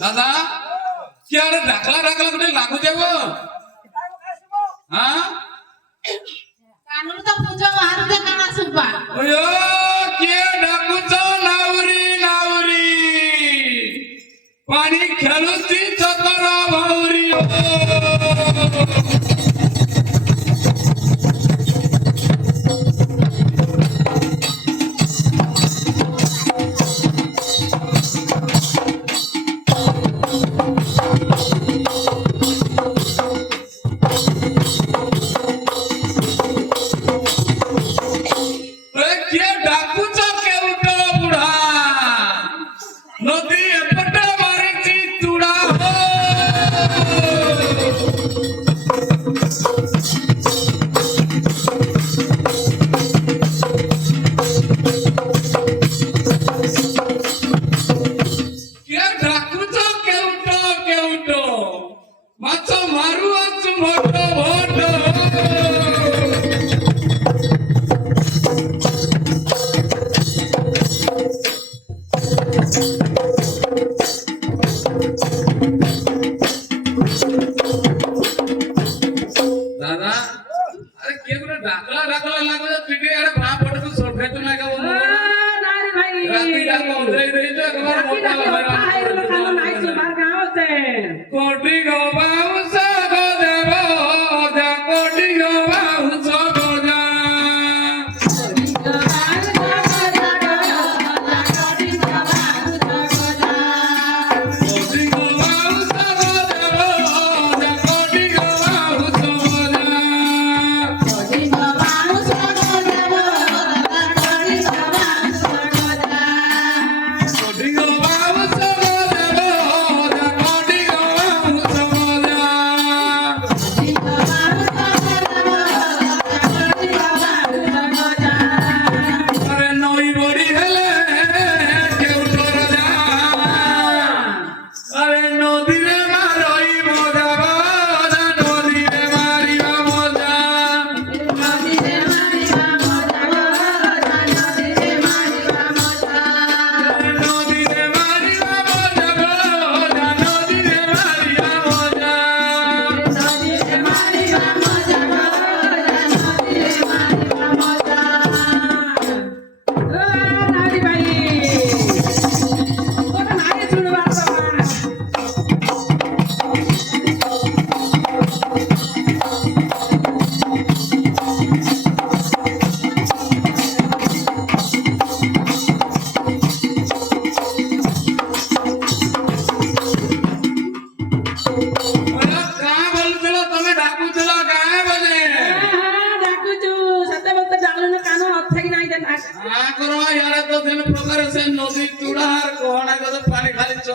दादा क्या डाकला डाकला कुठे लागू देव हाँ कानून तो पूछो बाहर से कहाँ सुबह ओयो क्या डाकुचो नावरी नावरी पानी खेलुती चतरा भावरी नदी एपटे मारी तुड़ा हो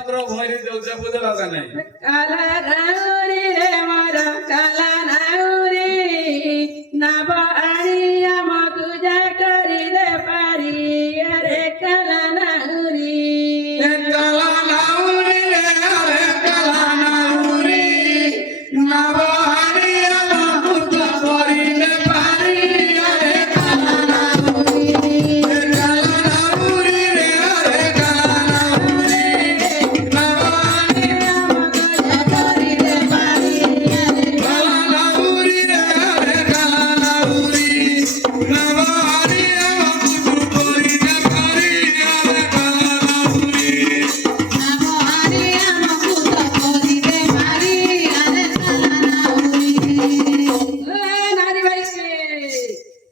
ପତ୍ର ଭରି ଦଉଛେ ବୁଝିଲ କି ନାଇଁ କାଲା ନାଉରି ରେ ମୋର କାଲା ନାଉରି ନାବ ଆଣି ଆମ ପୂଜା କରି ଦେ ପାରି ରେ କାଲା ନାଉରି ଏ କାଲା ନାଉରି ରେ ରେ କାଲା ନାଉରି ନବହାରି ଆମ ପୂଜା କରିଲେ ପାରି ରେ କାଲା ନାଉରି ଏ କାଲା ନାଉରି ରେ ରେ କାଲା ନାଉରି ନବହାରି ଆମ ପୂଜା କରି ଦେ ପାରି କାଲା ନାଉରି ରେ ରେ କାଲା ନାଉରି ନବହାରି ଆମ ପୂଜା କରିଲେ ପାରି ରେ କାଲା ନାଉରି ନାମ ହାରି ଆମ ପୂଜା କରି ଦେ ପାରି ଆରେ କାଲା ନାଉରି ନାରୀ ଭାଇ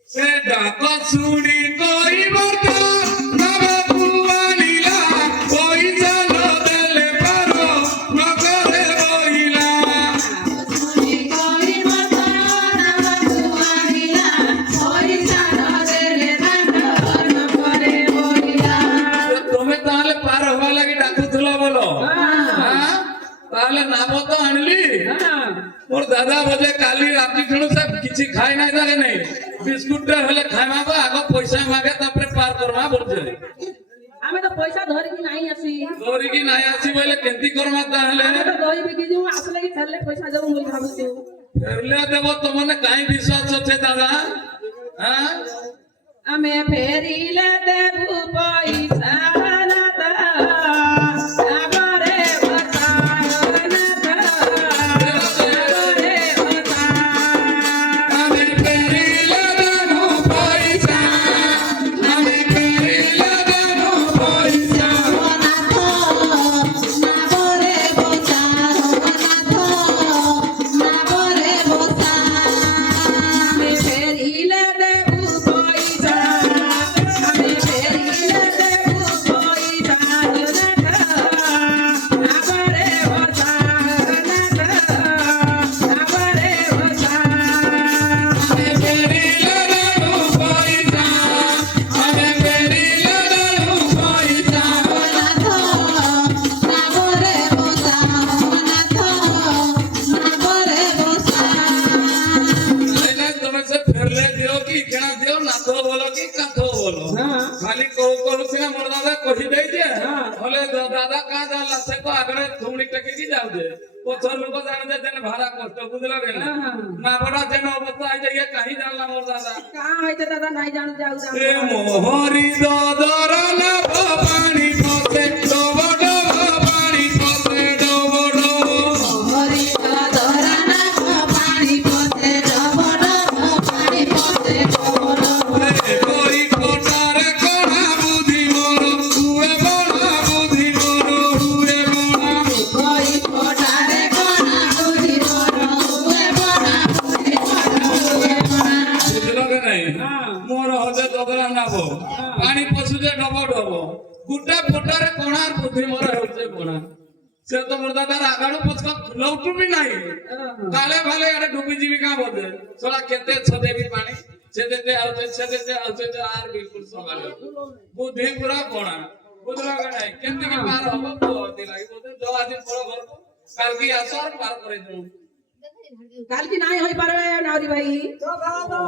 ସେ ଡାକ ଶୁଣି କହିବ ତ ନବାକୁ ଆଣିଲା ପଇସା ନ ଦେଲେ ପାର ନଗରେ ରହିଲା ଶୁଣି କହିବ ତ ନାମକୁ ଆଣିଲା ପଇସା ନ ଦେଲେ ତାଙ୍କ ନକରେ ବହିଲା ତମେ ତାହେଲେ ପାର ହବା ଲାଗି ଡାକୁଥିଲ ବୋଲ ହାଁ? ତାହେଲେ ନାମ ତ ଆଣିଲି ମୋର ଦାଦା ବୋଧେ କାଲି ରାତି ଠୁ ସେ କିଛି ଖାଇ ନାହିଁ ତାହେଲେ ନାଇଁ ବିସ୍କୁଟ ଟେ ହେଲେ ଖାଇବା ଆଗ ପଇସା ମାଗେ ତାପରେ ପାର କରମା ବୋଲছে ଆମେ ତ ପଇସା ଧରିକି ନାହିଁ ଆସି ଧରିକି ନାଇଁ ଆସି ବୋଇଲେ କେମିତି କରମା ତାହେଲେ ଆମେ ତ ଦହି ବିକି ଯିବୁ ଆସିଲେ କି ଫେରଲେ ପଇସା ଦେବୁ ମୁଁ ଭାବୁଛୁ ଫେରଲେ ଦେବ ତମନେ କାହିଁ ବିଶ୍ୱାସ ଅଛି ଦାଦା ହାଁ? ଆମେ ଫେରିଲେ ଦେବୁ ପଇସା ନାଥ ଆଗରେ ବସା ନାଥ ଆଗରେ ବସା ଆମେ ଫେରିଲେ ଦେବୁ ପଇସା ଆମେ ଫେରିଲେ ଦେବୁ ପଇସା ନାଥ ନାବରେ ବସା ନାଥ ନାବରେ ବସା ଆମେ ଫେରିଲେ ଦେବୁ ପଇସା ଆମେ ଫେରିଲେ ଦେବୁ ପଇସା ନାଥ ଆଗରେ ବସା ନାଥ ଆଗରେ ବସା ଆମେ ଫେରିଲେ ଦେବୁ ପଇସା ଆମେ ଫେରିଲେ ଦେବୁ ପଇସା ନାଥ ନାବରେ ବସା ନାଥ ନାବରେ ବସା ନାଇଁ ନାଇଁ ତମେ ସେ ଫେରଲେ ଦିଅ କି କିଣା ଦିଅ ନାଥ ବୋଲ କି କାଥ ବୋଲ ଖାଲି କହୁଛି ନା ମୋର ଦାଦା କହି ଦେଇଛେ ହେଲେ ଦାଦା କାଁ ଜାଣିଲା ସେ ତ ଆଗରେ ଥୁମଣି ଟେକିକି ଯାଉଛେ ପଛର ଲୋକ ଜାଣିଛେ ଯେନ ଭାড়া କଷ୍ଟ ବୁଝିଲ କି ନା ନା ବଡା ଯେନ ଅବସ୍ଥା ଆଇছে ଇଏ କାହିଁ ଜାଣିଲା ମୋର ଦାଦା କାଁ ହେଇছে ଦାদা নাই জানু যাও যাও ଏ ମୋହରି ଦଦର ନାଭ ପାଣି ପଶେ ଡବ ଡବ ପାଣି ପଶେ ଡବ ଡବ ହରି ଧରା ନାଥ ପାଣି ପତେ ଡବ ଡବ ପାଣି ପତେ ଡବ ଡବ কই কোটারে কোনা বুদ্ধি মোর হুয়ে বড়া বুদ্ধি মোর হুয়ে বড়া কই কোটারে কোনা বুঝি মর হুয়ে বড়া বুঝি মর হুয়ে বড়া বুঝল কে নাই মোর হতে দদরা নাব পানি পশুছে ডব ডব গুটা ফোটারে কোনার বুদ্ধি মোর হচ্ছে কোনা সে তো মোর দাদার আগাড়ু পছকা লউটু বি নাই কালে ভালে আরে ডুবি যাবি কা বদে সোলা কেতে ছদেবি পানি সেদেতে আউছে আর বিলকুল সকালে বুদ্ধি পুরা কোনা বুঝল কে নাই কেমতি কি পার হব তো দিলাই বদে জ আজি পড় ঘরকু কালকি আসো আর পার করে দেবো কাল কি নাই হই পারবে নাউরি ভাই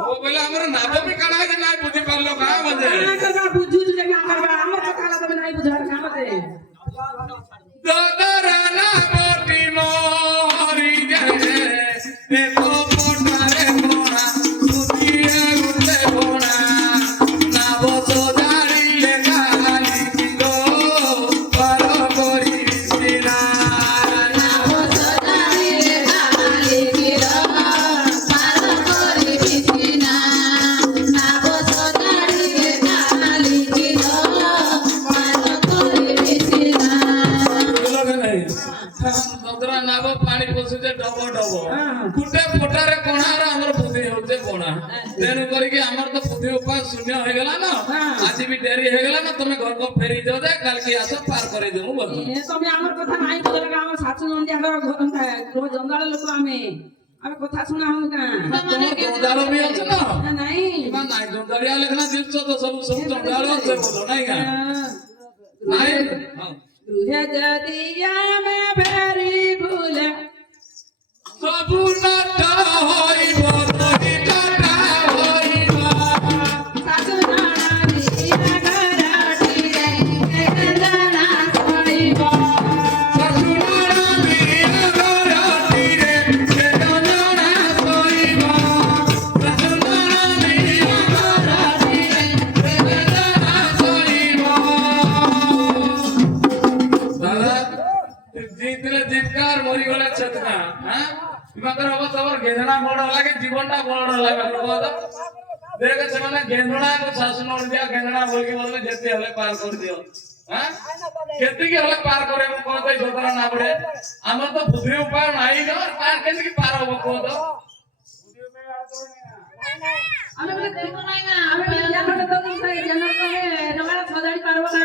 ও বলে আমার নাম বি কানা যে নাই বুঝি পারলো কা বদে না করবা বুঝু যে না করবা আমার কথা লাগা তবে নাই বুঝার কামতে দদরা না বটি মোরি যায় এ তো পোটারে মোরা সুতিয়ে উঠে বোনা না বসো দাঁড়িয়ে গালি দিলো পার করি সিনা নাম সদাইলে গালি গির পার করি বিছিনা নাম সদাইলে গালি গির পার করি বিছিনা বুঝলো কি নাই দদরা নাব পানি পশুছে ডব ডব গুটে ফোটারে কোণার আমার বুদ্ধি হচ্ছে কোণা তেণু করিকি আমার তো বুদ্ধি উপায় শূন্য হয়ে গেল না আজ বি ডেরি হয়ে গেল না তুমি ঘরকে ফেরি দিও দে কালকে আসো পার করে দেবো বলতো এ তুমি আমার কথা নাই বুঝার আমার শাশু নন্দী আগর ঘর জঙ্গল লোক আমি আমি কথা শুনা হম কা তোমার জঞ্জাল বি আছে না নাই না নাই জঞ্জালিয়া লেখনা দিচ্ছ তো সব সব জঞ্জাল আছে বলো নাই গা নাই तुहे जदि आमे भेरी भूले सबु नाटा হইব রহিতাটা হইব सासु नाना दिया घराटी रे गंजना सोइब সসুরারা দিয়া গরাটি রে সেজনা সইব সসুরারা দিয়া গরাটি রে সেজনা সইব দাদা জিতলে জিতকার মরি গলে চেতনা হ্যাঁ ইমাদের অবস্থা আবার গেঁদনা বড় লাগে জীবনটা বড় লাগে কথা দেখে সেমানে গেঁদনা কো শাসন দিয়া গেঁদনা বলকি বললে যেতে হলে পার করে দিও হ্যাঁ কেতিকি হলে পার করে মু কোতে জোতরা না পড়ে আমার তো বুদ্ধি উপায় নাই না পার কেতিকি পার হবো কোতো আমি বলে দেখো নাই না আমি বলে জানো তো তুমি জানো তো হে তোমার সজাই পারবো না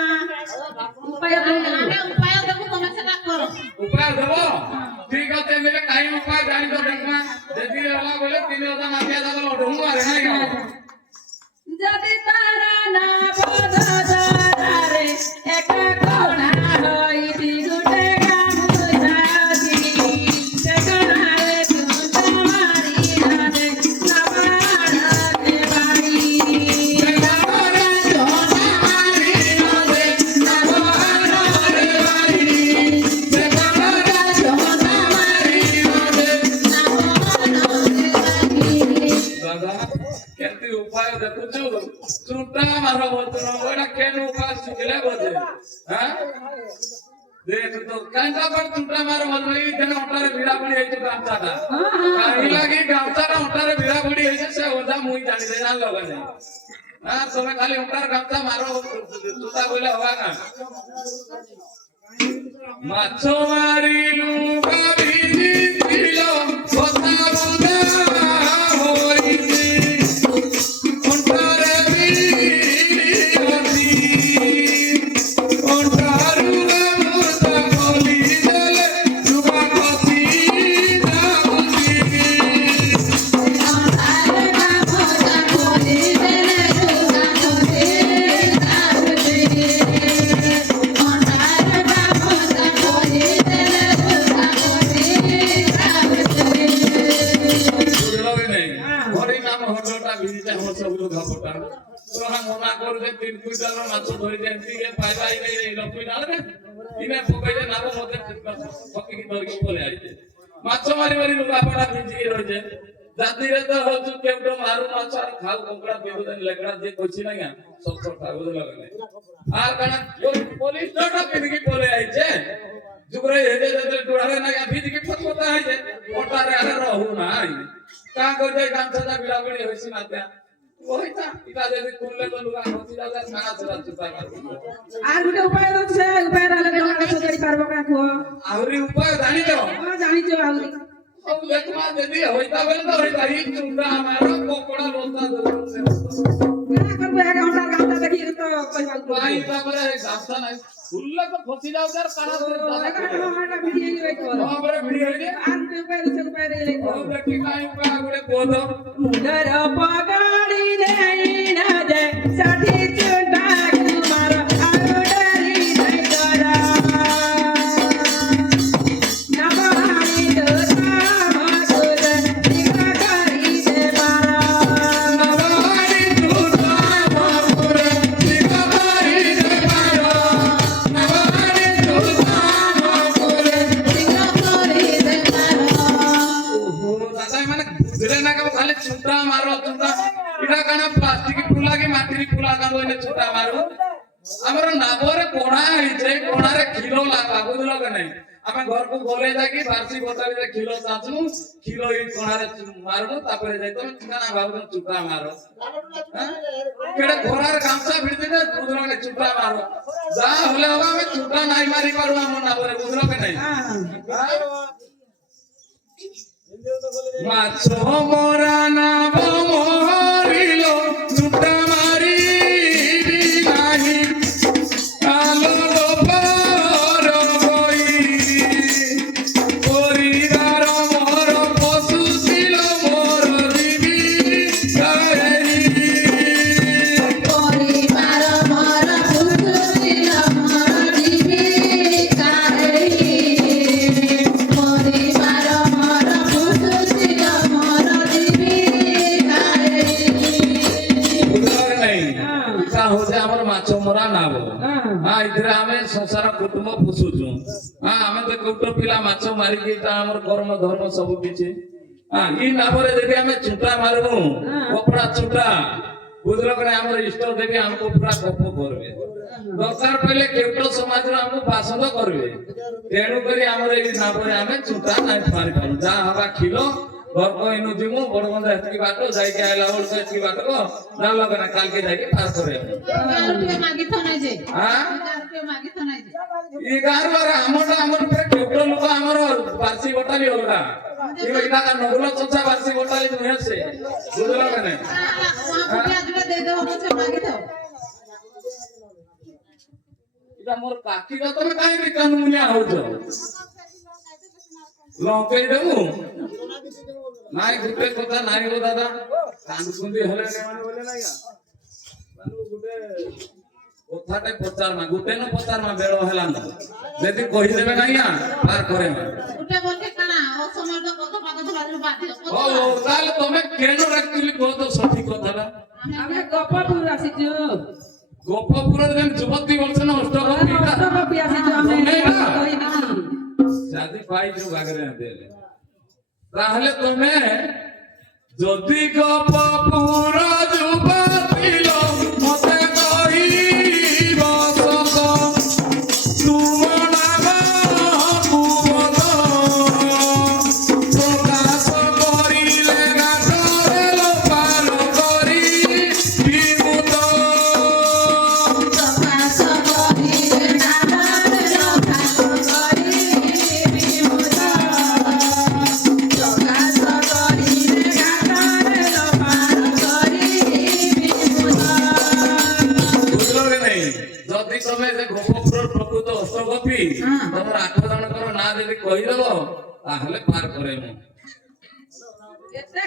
উপায় দেই না ଆମେ ଉପାୟ ଦେବୁ ତମେ ସେଟା କର উপায় দেব ঠিক আছে মেলে কাই উপায় জানি তো দেখনা যদি হলা বলে 3000 মাফিয়া দাদা ঢুঙ্গা রে নাই যদি তারা না বদদারে একা কোনা হইবি গুটে গামুছাছি সেকনারে তুতা মারি রাতে নাবাড়াতে বাড়ি দাদা কেতি উপায় দেখুছু চুটা মারো বতন ওটা কেন উপায় শিখলে বদে হ্যাঁ দেখ তো কাঁটা পর চুটা মারো বদলে এই জন্য ওটারে ভিড়া পড়ি হইছে গামছাটা কাহি লাগি গামছাটা ওটারে ভিড়া পড়ি হইছে সে ওটা মুই জানি দেই না লগনে হ্যাঁ তুমি খালি ওটার গামছা মারো চুটা কইলে হবা না মাছ মারিলু গাবিনি ছিল কথা বুঝা হইছে ওটারে বিরতি ওটারু গামছা কলি দেলে সুবা কছি যাউছি বুঝলবে নাই হরি নাম হরটা ভিজিটা হর সবুজ ঘপটা তোরা মনা করবে 3 কুইন্টাল মাছ ধরে দেনতি এ পাইলাই নাই রে লকুই না রে ইনে পকাইলে নাম মতে ফকি কি ধরকি বলে আইছে মাছ মারি মারি লুকা পড়া ভিজি রইছে জাতিরে তো হচু কেউটো মারু মাছ আর খাল কোকড়া বেগুদন লেকড়া যে কইছি না সব সব কাগজ লাগালে আর কানা পুলিশ ডটা পিনকি বলে আইছে जुगरे हेजे जते टुड़ारे ना या भीज के फटफटा है जे ओटारे आरे रहू নাই का कर दे गामछा बिलाबड़ी होइसी नात्या ওইটা ইটা যদি করলে তো লুকা হতি যাবে সারা সারা চুতা মারবো আর গুটে উপায় আছে উপায় রালে তোমাকে সজাই পারবো কা কো আউরি উপায় জানি তো জানিছো আউরি ও দেখমা যদি হইতা বলে তো হইতা ই চুন্ডা আমারো কোকড়া লোতা দরছে না করবো এক ঘন্টার গামটা দেখি তো কইবা ভাই তারপরে গামছা নাই খুললে তো ফসি যাও যার কানা ধরে একটা ভিডিও নিয়ে করো আমারে ভিডিও হইছে আর উপায় আছে উপায় রে ও দেখি কাই উপায় গুড়ে কোদ মুদর পগাড়ি নেই না দে ষাঠি চুটা তোমার আউডারি নাই করা না বাড়ি দোতা মগুর দিগা করি দে মারা নবারি তুতা মগুরে দিগবারি দে মারো নবারি তুতা মগুরে দিগা করি দে মারো ওহো দাদা মানে বুঝলে না কেবল খালি চুটা মারো চুটা এটা কানা প্লাস্টিক ফুলা কি মাটির ফুলা কান বইলে চুটা মারো আমার নাবরে কোণা হইছে কোণারে কিলো লাগা বুঝলো কে নাই আমি ঘরকু গলে যাকি বার্ষি বোতলে যে কিলো চাচু কিলো ই কোণারে মারবো তারপরে যাই তুমি ঠিকানা ভাবো চুটা মারো কেড়ে ঘোড়ার গামছা ভিড়তে না বুঝলো কে চুটা মারো যা হলে হবে আমি চুটা নাই মারি পারবো আমার নাবরে বুঝলো কে নাই মাছ মরা নাম মরিল চুটা মারি নাহি আলো পর বই পরিবার মর পশু ছিল মোর দিবি পরিবার মর পুতুল মর দিবি କୋଟ ପିଲା ମାଛ ମାରିକି ତା ଆମର କର୍ମ ଧର୍ମ ସବୁ କିଛି ଇ ନାଭରେ ଯଦି ଆମେ ଛୁଟା ମାରିବୁ କପଡ଼ା ଛୁଟା ବୁଝିଲ କି ଆମର ଇଷ୍ଟ ଦେବୀ ଆମକୁ ପୁରା ଗପ କରିବେ ଦରକାର ପଇଲେ କେଉଟ ସମାଜର ଆମକୁ ବାସନ୍ଦ କରିବେ ତେଣୁ କରି ଆମର ଏଇ ନାଭରେ ଆମେ ଛୁଟା ନାଇଁ ମାରିପାରୁ ଯାହା ହବା ଖିଲ ଘରକ ଇନୁ ଯିମୁ ବଡବନ୍ଧ ଏତିକି ବାଟ ଯାଇକି ଆଇଲା ବେଳକୁ ଏତିକି ବାଟ ଜାଣିଲ କି ନା କାଲକେ ଯାଇକି ପାର କରିବା ଟିକେ ମାଗିଥ ନାଇଁ ଯେ ଆଁ ଟିକେ ମାଗିଥ ନାଇଁ ଯେ ಈ ಗಾರುವಾರ ଆମର ପୁରା କେଉଟ ଲୋକ ଆମର ବାର୍ଷି ବଟାଲି ଅଲଗା ଏଇଟା ନଗୁଲ ଚଞ୍ଚା ବାର୍ଷି ବଟାଲି ନୁହେଁ ସେ ବୁଝିଲ କି ନାଇଁ ଗୋଟେ ଆଜିଟା ଦେଇଦେବ ପଛେ ମାଗିଥ এটা মোর কাকিরা তুমি কাহিনী কানুনিয়া হউছ লঙ্কেই দেবু নাই গুটে কথা নাই গো দাদা কানুকুন্দি হলে নেমানে বলে নাই গুটে কথাটে পচারমা গুটে ন পচারমা বেড় হেলা না যদি কহি দেবে নাইয়া পার করে মা ଗୋଟେ বলতে কানা ও সময় তো কত পাতা ধরা বাধ্য ও তাহলে তুমি কেন রাখছিলি কত সঠিক কথাটা ଆମେ ଗୋପପୁର ଆସିଛୁ ଗୋପପୁରରେ ଯେନ୍ ଯୁବତୀ ବର୍ଷ ନା ଅଷ୍ଟକପି ଅଷ୍ଟକପି ଆସିଛୁ ଆମେ କହିବି शादी पाइछु बागरे देले ताहले तमे जदि गोपपुर जुबती लो मते कहिब सत तुम नाम कुबल प्रकाश करिले गाथरे लो पार करी विमुत ପ୍ରକାଶ କରିଲେ ନାମରେ ରଖାସ କରି ବିମୁତ ପ୍ରକାଶ କରିଲେ ଘାଟରେ ଲୋପାର କରି ବିମୁତ ବୁଝିଲ କି ନାଇଁ ଯଦି ତମେ ସେ ଗୋପପୁର ପ୍ରକୃତ ଅଷ୍ଟଗୋପୀ ତମର 8 ଜଣଙ୍କର ନାଁ ଯଦି କହିଦବ ତାହେଲେ ପାର କରେଇବୁ ଏତେ